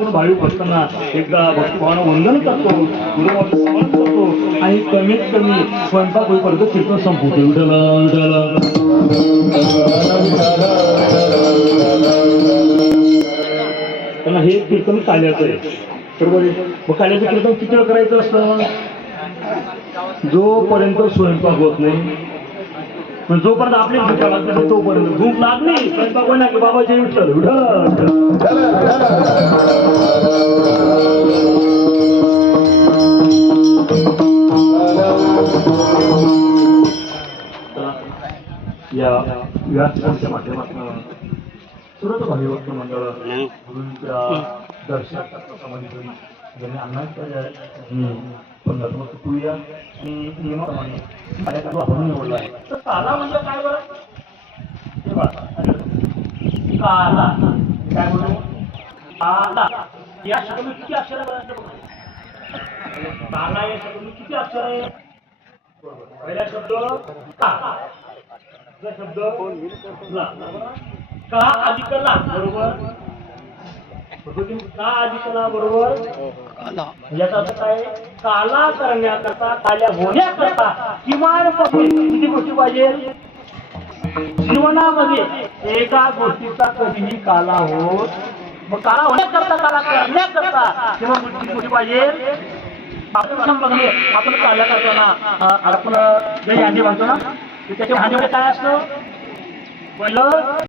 संपूर्ण भाविक भक्तांना एकदा भक्तिभावानं वंदन करतो, गुरुवाचं स्मरण करतो आणि कमीत कमी स्वयंपाक होईपर्यंत कीर्तन संपवतो. विठ्ठल त्यांना हे कीर्तन काल्याचं आहे, बरोबर आहे. मग काल्याचं कीर्तन किती वेळ करायचं असतं? जोपर्यंत स्वयंपाक होत नाही, जोपर्यंत आपली भूक लागत नाही तोपर्यंत. भूक लागली स्वयंपाक होईना की बाबाजी विठ्ठल या व्यासपीठाच्या माध्यमातून सुरत भाविभक्त मंडळ गुरूंच्या दर्शनामध्ये ज्यांनी अण्णांच्या पंढरपूर तुया आणि नियमाप्रमाणे माझ्याकडे आपण निवडला आहे. तर काला म्हणजे काय बरं? काला काय बोलतो? काला या शब्दात किती अक्षर आहे? काला या शब्दात किती अक्षर आहे? पहिला शब्द का, शब्द का अधिक ला, बरोबर. का अधिक ला बरोबर. याचा अर्थ काय? काला करण्याकरता, काल्या होण्याकरता किमान किती गोष्टी पाहिजे जीवनामध्ये? एका गोष्टीचा कधीही काला होत. मग काला होण्याकरता, काला करण्याकरता किमान किती गोष्टी पाहिजे? आपण काला करताना आपण जे हांडी बांधतो ना, त्याच्या हांडीमध्ये काय असतं? पहिलं